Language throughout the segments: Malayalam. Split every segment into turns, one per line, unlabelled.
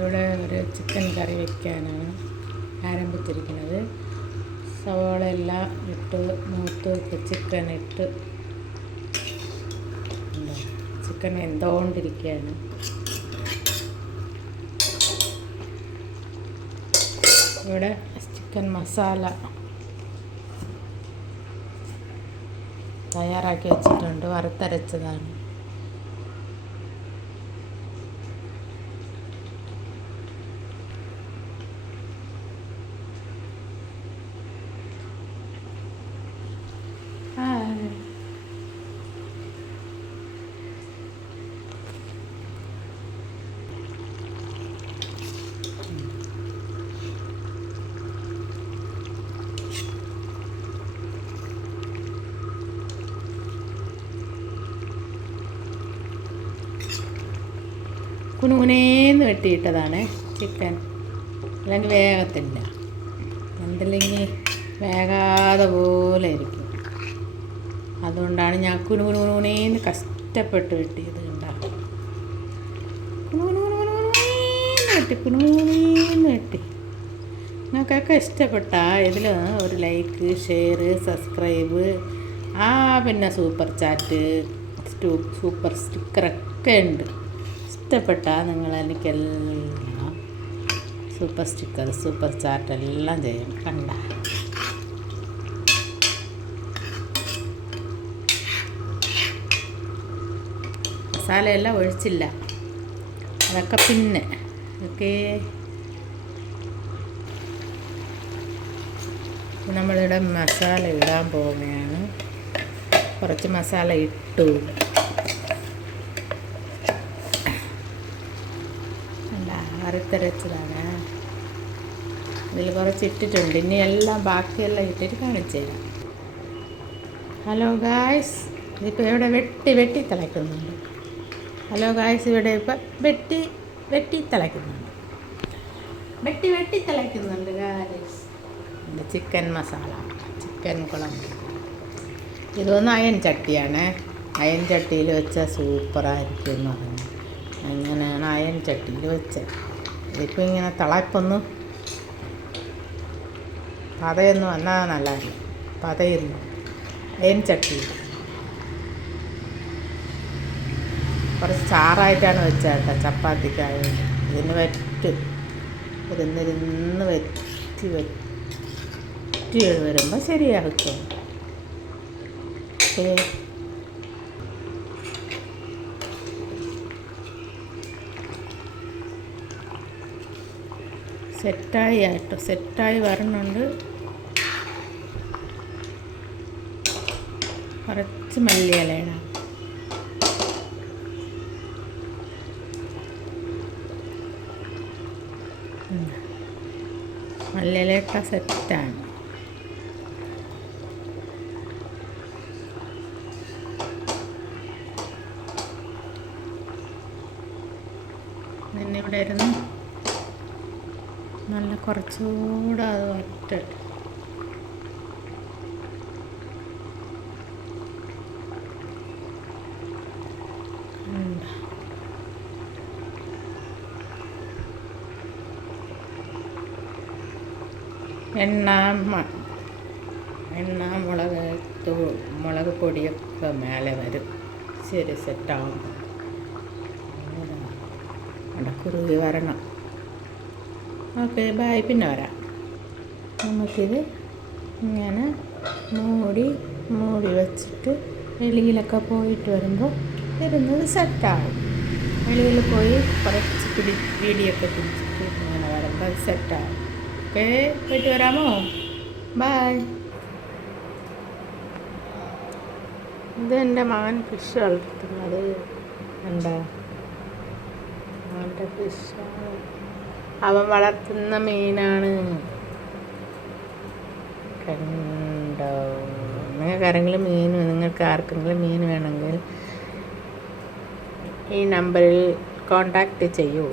ഇവിടെ ഒരു ചിക്കൻ കറി വയ്ക്കാനാണ് ആരംഭിച്ചിരിക്കുന്നത്. സവാള എല്ലാം ഇട്ട് മൂത്ത് ചിക്കൻ ഇട്ട് ചിക്കൻ എന്തോണ്ടിരിക്കുകയാണ് ഇവിടെ ചിക്കൻ മസാല തയ്യാറാക്കി വെച്ചിട്ടുണ്ട്. വറുത്തരച്ചതാണ്. വെട്ടിയിട്ടതാണ് ചിക്കൻ. അല്ലെങ്കിൽ വേഗത്തില്ല. എന്തില്ലെങ്കിൽ വേകാതെ പോലെ ഇരിക്കും അതുകൊണ്ടാണ് ഞാൻ കുനു കഷ്ടപ്പെട്ട് വെട്ടിയത് ഉണ്ടാകും വെട്ടി കുനുകുനേന്ന് വെട്ടി. നിങ്ങൾക്കൊക്കെ ഇഷ്ടപ്പെട്ട ഇതിൽ ഒരു ലൈക്ക് ഷെയർ സബ്സ്ക്രൈബ് ആ പിന്നെ സൂപ്പർ ചാറ്റ് സൂപ്പർ സ്റ്റിക്കറൊക്കെ ഉണ്ട്. ഇഷ്ടപ്പെട്ട നിങ്ങൾ എനിക്കെല്ലാം സൂപ്പർ സ്റ്റിക്കർ സൂപ്പർ ചാറ്റ് എല്ലാം ചെയ്യണം കണ്ട. മസാലയെല്ലാം ഒഴിച്ചില്ല. അതൊക്കെ പിന്നെ ഓക്കെ നമ്മളിവിടെ മസാല ഇടാൻ പോവുകയാണ്. കുറച്ച് മസാല ഇട്ടു അല്ല അറുത്തരച്ചതാണ് ഇതിൽ കുറച്ച് ഇട്ടിട്ടുണ്ട്. ഇനി എല്ലാം ബാക്കിയെല്ലാം ഇട്ടിട്ട് കാണിച്ചു ഹലോ ഗായ്സ് ഇതിപ്പോൾ ഇവിടെ വെട്ടി വെട്ടി തിളയ്ക്കുന്നുണ്ട്. ഹലോ ഗായ്സ് ഇവിടെ ഇപ്പം വെട്ടി വെട്ടി തിളയ്ക്കുന്നുണ്ട്. വെട്ടി വെട്ടി തിളയ്ക്കുന്നുണ്ട് ഗായ്സ് ഇത് ചിക്കൻ മസാല ചിക്കൻ കുളമ്പ് ഇതൊന്ന് അയൻ ചട്ടിയാണ്. അയൻ ചട്ടിയിൽ വെച്ചാൽ സൂപ്പറായിരിക്കും എന്ന് പറഞ്ഞു. അങ്ങനെയാണ് അയൻ ചട്ടിയിൽ വെച്ചത്. ഇതിപ്പോൾ ഇങ്ങനെ തിളപ്പൊന്ന് പതയൊന്നും വന്നാൽ നല്ലതല്ല പതയിരുന്നു അയൻ ചട്ടി. കുറച്ച് ചാറായിട്ടാണ് വെച്ചേട്ട ചപ്പാത്തിക്കായ. ഇതിന് വെറ്റ് ഇരുന്നിരുന്ന് വെറ്റി വെറ്റി വരുമ്പോൾ ശരിയാക്കും സെറ്റായി ആട്ടോ സെറ്റായി വരണുണ്ട്. കുറച്ച് മല്ലിയിലയാണ് ഇടാം മല്ലിയില ഇട്ട സെറ്റാണ്. കുറച്ചുകൂടെ അത് വറ്റട്ടെ കണ്ടോ? എണ്ണ മ- എണ്ണ മുളക് തൂ മുളക് പൊടിയൊക്കെ മേലെ വരും ശരി സെറ്റാവും അവിടെ കുറുകി വരണം ഓക്കെ ബായ് പിന്നെ വരാം. നമുക്കിത് ഇങ്ങനെ മൂടി മൂടി വച്ചിട്ട് വെളിയിലൊക്കെ പോയിട്ട് വരുമ്പോൾ വരുന്നത് സെറ്റാകും വെളിയിൽ പോയി കുറച്ച് പിടി വീടിയൊക്കെ പിടിച്ചിട്ട് ഇങ്ങനെ വരുമ്പോൾ അത് സെറ്റാകും ഓക്കെ പോയിട്ട് വരാമോ? ബായ് ഇത് എന്റെ മകൻ ഫിഷ് വളർത്തുന്നത്. എന്താ അവന്റെ ഫിഷ് അവൻ വളർത്തുന്ന മീനാണ്. കണ്ടോ? നിങ്ങൾക്ക് ആരെങ്കിലും മീൻ നിങ്ങൾക്ക് ആർക്കെങ്കിലും മീൻ വേണമെങ്കിൽ ഈ നമ്പറിൽ കോണ്ടാക്റ്റ് ചെയ്യൂ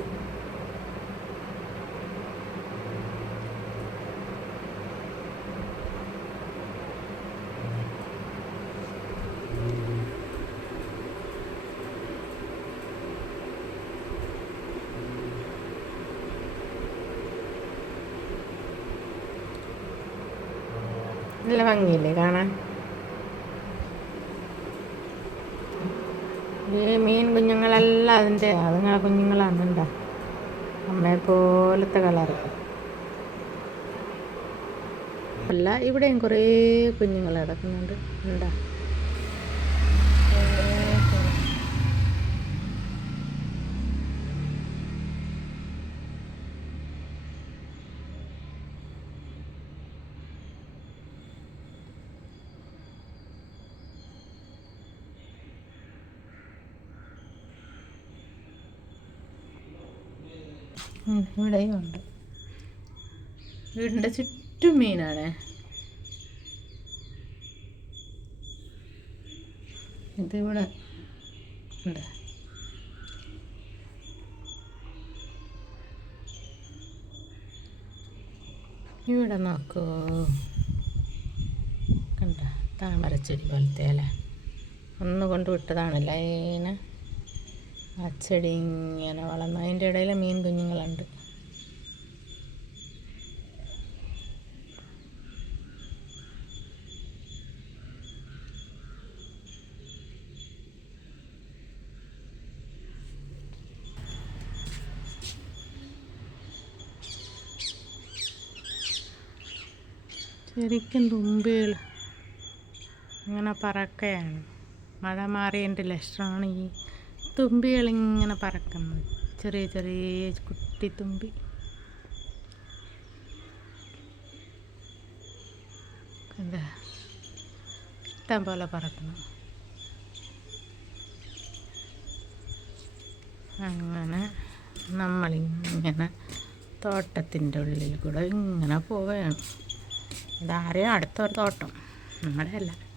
നല്ല ഭംഗിയില്ലേ കാണാൻ ഈ മീൻ കുഞ്ഞുങ്ങളെല്ലാം അത് നിങ്ങളെ കുഞ്ഞുങ്ങളാണെന്നുണ്ടാ അമ്മയെ പോലത്തെ കളറ്. അല്ല ഇവിടെയും കുറേ കുഞ്ഞുങ്ങൾ കിടക്കുന്നുണ്ട് ഉണ്ടാ? ഇവിടെയും ഉണ്ട്. വീടിന്റെ ചുറ്റും മീനാണ്. ഇതിവിടെ ഉണ്ട്. ഇവിടെ നോക്കൂ. കണ്ട? താമരച്ചെടി പോലത്തെ അല്ലേ? ഒന്ന് കൊണ്ട് വിട്ടതാണ് ലൈന ആ ചെടി ഇങ്ങനെ വളർന്നു. അതിന്റെ ഇടയിൽ മീൻ കുഞ്ഞുങ്ങളുണ്ട്. ശരിക്കും തുമ്പികൾ അങ്ങനെ പറക്കയാണ്. മഴ മാറിയതിന്റെ ലക്ഷണമാണ് ഈ തുമ്പികൾ ഇങ്ങനെ പറക്കുന്നത് ചെറിയ ചെറിയ കുട്ടി തുമ്പി. എന്താ? ഇഷ്ടം പോലെ പറക്കുന്നു. അങ്ങനെ നമ്മളിങ്ങനെ തോട്ടത്തിന്റെ ഉള്ളിൽ കൂടെ ഇങ്ങനെ പോവുകയാണ്. ഇതാരെയും അടുത്തൊരു തോട്ടം? നമ്മുടെ അല്ല.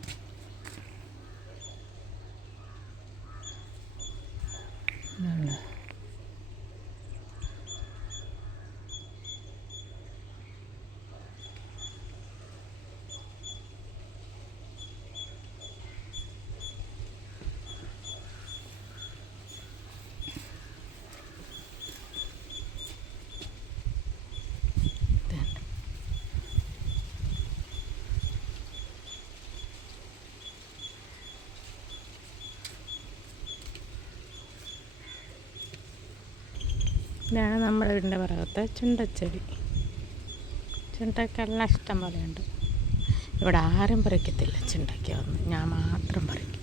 ഇതാണ് നമ്മുടെ വീടിന്റെ പുറകത്തെ ചുണ്ടച്ചെടി. ചുണ്ടക്കെല്ലാം ഇഷ്ടം പോലെയുണ്ട്. ഇവിടെ ആരും പറിക്കത്തില്ല ചുണ്ടയ്ക്ക ഒന്ന് ഞാൻ മാത്രം പറിക്കും.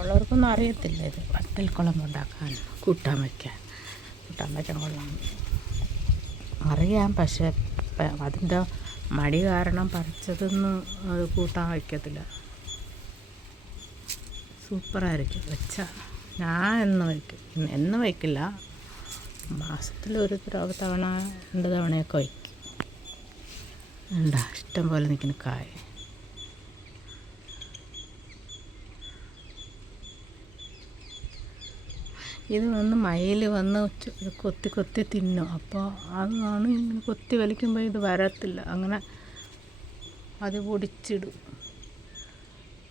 ഉള്ളവർക്കൊന്നും അറിയത്തില്ല ഇത് വത്തൽ കുളം ഉണ്ടാക്കാൻ കൂട്ടാൻ വയ്ക്കാൻ. കൂട്ടാൻ വയ്ക്കാൻ കൊള്ളാം. അറിയാം പക്ഷേ അതിന്റെ മടി കാരണം പറിച്ചതൊന്നും കൂട്ടാൻ വയ്ക്കത്തില്ല. സൂപ്പറായിരിക്കും. വെച്ചാൽ ഞാൻ എന്ന് വയ്ക്കും. എന്ന് വയ്ക്കില്ല. മാസത്തിൽ ഒരു തവണ രണ്ട് തവണയൊക്കെ വയ്ക്കും. ഉണ്ടാ ഇഷ്ടം പോലെ നിൽക്കുന്ന കായ ഇത് വന്ന് മയിൽ വന്ന് കൊത്തി കൊത്തി തിന്നും. അപ്പോൾ അതാണ് ഇങ്ങനെ കൊത്തി വലിക്കുമ്പോൾ ഇത് വരത്തില്ല. അങ്ങനെ അത് പൊടിച്ചിടും.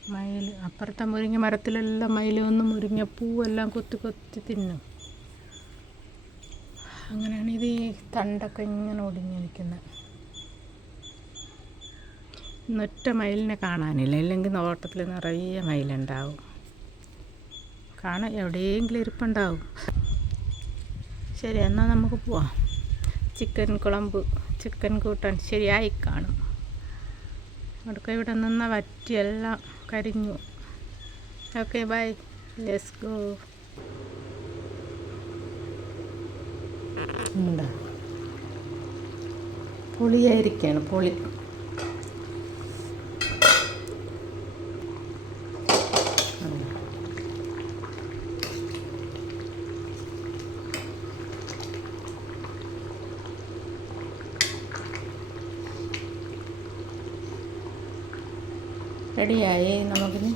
മയിൽ അപ്പുറത്തെ മുരിങ്ങ മരത്തിലെല്ലാം മയിൽ വന്ന് മുരിങ്ങ പൂവെല്ലാം കൊത്തി കൊത്തി തിന്നും. അങ്ങനെയാണ് ഇത് ഈ തണ്ടൊക്കെ ഇങ്ങനെ ഒടിഞ്ഞു നിൽക്കുന്നത് ഇന്നൊറ്റ മയിലിനെ കാണാനില്ല. ഇല്ലെങ്കിൽ നോട്ടത്തിൽ നിറയെ മയിലുണ്ടാവും. കാണാൻ എവിടെയെങ്കിലും ഇരിപ്പുണ്ടാവും. ശരി എന്നാൽ നമുക്ക് പോവാം. ചിക്കൻ കുളമ്പ് ചിക്കൻ കൂട്ടാൻ ശരിയായി കാണും. അവിടെ ഇവിടെ നിന്ന് വറ്റി എല്ലാം കരിഞ്ഞു ഓക്കെ ബൈ ലെസ് ഗോ ഉണ്ടാ പൊളിയായിരിക്കുകയാണ് പൊളി. റെഡിയായി. നമുക്കിനി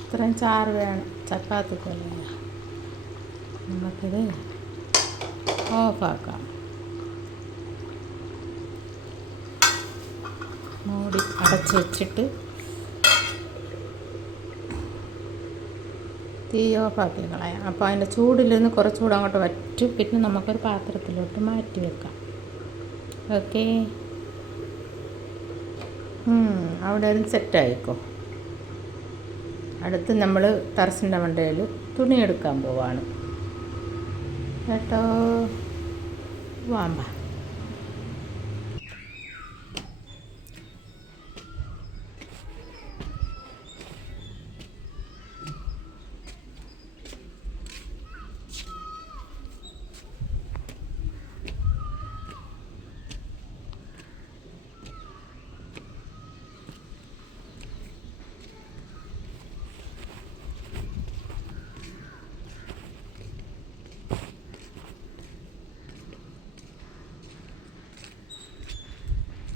ഇത്രയും ചാറ് വേണം. ചപ്പാത്തി പോലെയല്ല നമുക്കിത് ഓഫാക്കാം. മൂടി അടച്ച് വെച്ചിട്ട് തീ ഓഫാക്കി കളയാം. അപ്പോൾ അതിന്റെ ചൂടിൽ നിന്ന് കുറച്ചുകൂടെ അങ്ങോട്ട് വറ്റും. പിന്നെ നമുക്കൊരു പാത്രത്തിലോട്ട് മാറ്റി വെക്കാം. ഓക്കേ? അവിടെ അത് സെറ്റായിക്കോ. അടുത്ത് നമ്മൾ തറസിന്റെ മണ്ടയിൽ തുണിയെടുക്കാൻ പോവാണ്. കേട്ടോ? വാമ്പ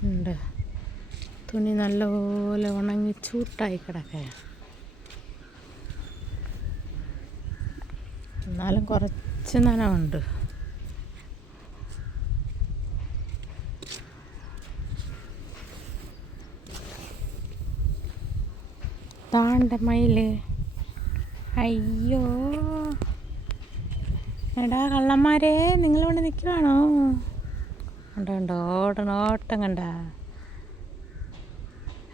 ഉണ്ട് തുണി നല്ലപോലെ ഉണങ്ങി ചൂട്ടായി കിടക്കുകയാണ് എന്നാലും കുറച്ച് നനവുണ്ട്. താണ്ട മയിൽ. അയ്യോ. എടാ കള്ളന്മാരെ നിങ്ങളിവിടെ നിൽക്കുവാണോ? ഉണ്ടോ ഉണ്ടോ ഓടണോട്ടം കണ്ട.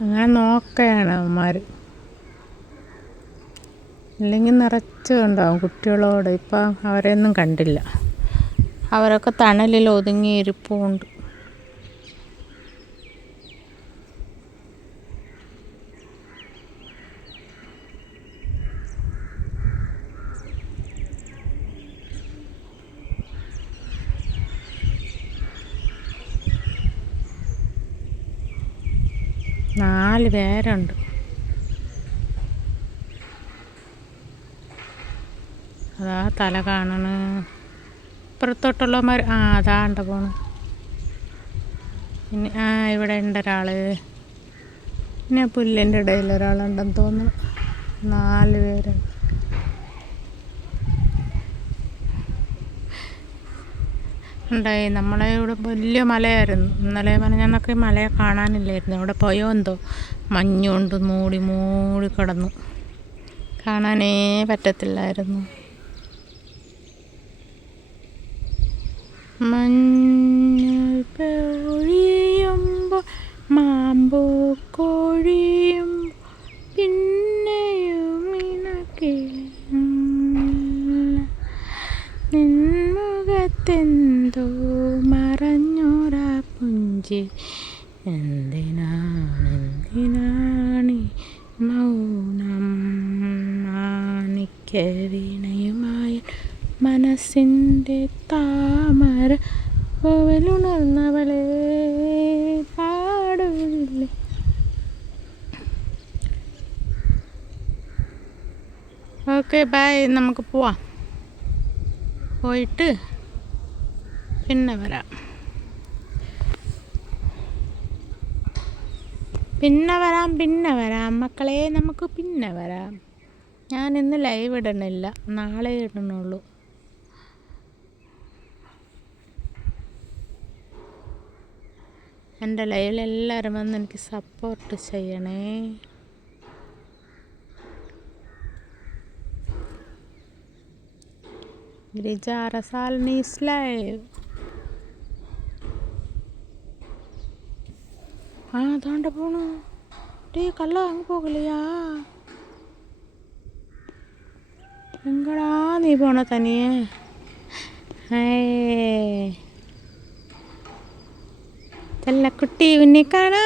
അങ്ങനെ നോക്കുകയാണ് അവന്മാർ ഇല്ലെങ്കിൽ നിറച്ചുണ്ടാവും കുട്ടികളോട്. ഇപ്പം അവരെയൊന്നും കണ്ടില്ല. അവരൊക്കെ തണലിൽ ഒതുങ്ങി ഇരിപ്പുണ്ട് നാല് പേരുണ്ട്. അതാ തല കാണണ്. ഇപ്പുറത്തോട്ടുള്ളവന്മാർ ആ അതാണ്ട പോണു. പിന്നെ ആ ഇവിടെ ഉണ്ട് ഒരാൾ പിന്നെ പുല്ലിന്റെ ഇടയിൽ ഒരാളുണ്ടെന്ന് തോന്നുന്നു. നാല് പേരുണ്ട്. ഉണ്ടായി. നമ്മളെ ഇവിടെ വലിയ മലയായിരുന്നു. ഇന്നലെ പറഞ്ഞൊക്കെ മലയെ കാണാനില്ലായിരുന്നു. ഇവിടെ പോയോ എന്തോ? മഞ്ഞുകൊണ്ട് മൂടി മൂടി കിടന്നു. കാണാനേ പറ്റത്തില്ലായിരുന്നു. മഞ്ഞൾ പൊഴിയുമ്പോൾ മാമ്പോ കൊഴിയും പിന്നെയും ഇണക്കില്ല നിൻമുഖത്തെന്തോ മറഞ്ഞോര പുഞ്ചി എന്തിനാണ് എന്തിനാണി മൗനം? വീണയുമായ മനസ്സിന്റെ താമര പോവലുണർന്നവളെ പാടില്ലേ ഓക്കെ ബൈ. നമുക്ക് പോവാം. പോയിട്ട് പിന്നെ വരാം. പിന്നെ വരാം പിന്നെ വരാം. മക്കളെ നമുക്ക് പിന്നെ വരാം. ഞാൻ ഇന്ന് ലൈവ് ഇടണില്ല. നാളെ ഇടണുള്ളൂ. എന്റെ ലൈവിൽ എല്ലാവരും വന്ന് എനിക്ക് സപ്പോർട്ട് ചെയ്യണേ. ഗ്രിജ അറസാൽ നീസ് ലൈവ് ஆ தாண்ட போகணும் டே கல்லா அங்கே போகலையா? எங்கடா நீ போன தனியே செல்ல குட்டி உன்னை காணா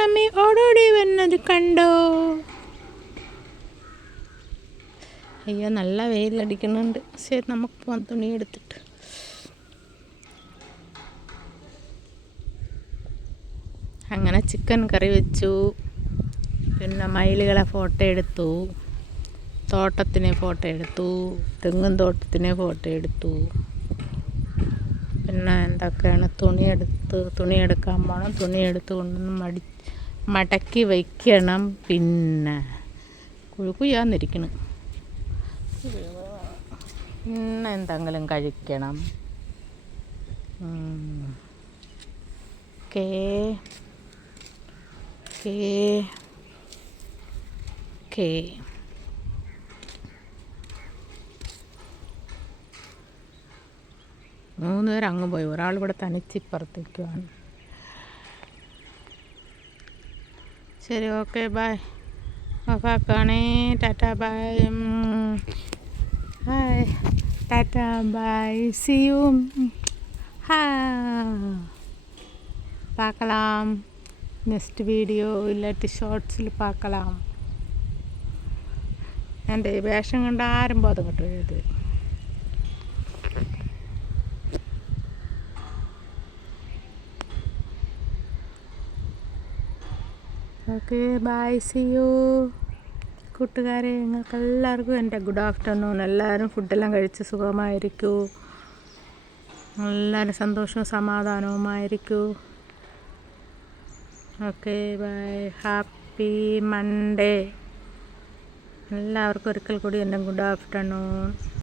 நம்மை ஓடோடி வந்தது கண்டோ. ஐயோ நல்லா வெயில் அடிக்கணுண்டு சரி நமக்கு போன துணி எடுத்துட்டு. ചിക്കൻ കറി വെച്ചു. പിന്നെ മയിലുകളെ ഫോട്ടോ എടുത്തു. തോട്ടത്തിനെ ഫോട്ടോ എടുത്തു. തെങ്ങും തോട്ടത്തിനെ ഫോട്ടോ എടുത്തു. പിന്നെ എന്തൊക്കെയാണ്? തുണിയെടുത്ത് തുണിയെടുക്കാൻ പോകണം തുണിയെടുത്ത് കൊണ്ടൊന്ന് മടി മടക്കി വയ്ക്കണം പിന്നെ കുഴുക്കുയാന്നിരിക്കണം പിന്നെ എന്തെങ്കിലും കഴിക്കണം. കേ കേ കേ മൂന്ന് പേര് അങ്ങ് പോയി ഒരാൾ ഇവിടെ തനിച്ചിപ്പുറത്തേക്കുമാണ് ശരി okay bye ഓഫാക്കാണേ tata bye hi tata bye see you ഹാ பார்க்கலாம் நெக்ஸ்ட் வீடியோ இல்லாட்டி ஷார்ட்ஸில் பார்க்கலாம் എൻ്റെ വേഷം കണ്ട് ആരും ബോധം കിട്ടരുത് ഓക്കെ ബായ് സി യു കൂട്ടുകാരെ നിങ്ങൾക്ക് എല്ലാവർക്കും എൻ്റെ ഗുഡ് ആഫ്റ്റർനൂൺ എല്ലാവരും ഫുഡെല്ലാം കഴിച്ച് സുഖമായിരിക്കൂ എല്ലാവരും സന്തോഷവും സമാധാനവുമായിരിക്കൂ ഓക്കെ ബൈ ഹാപ്പി മൺഡേ എല്ലാവർക്കും ഒരിക്കൽ കൂടി എന്റെ ഗുഡ് ആഫ്റ്റർനൂൺ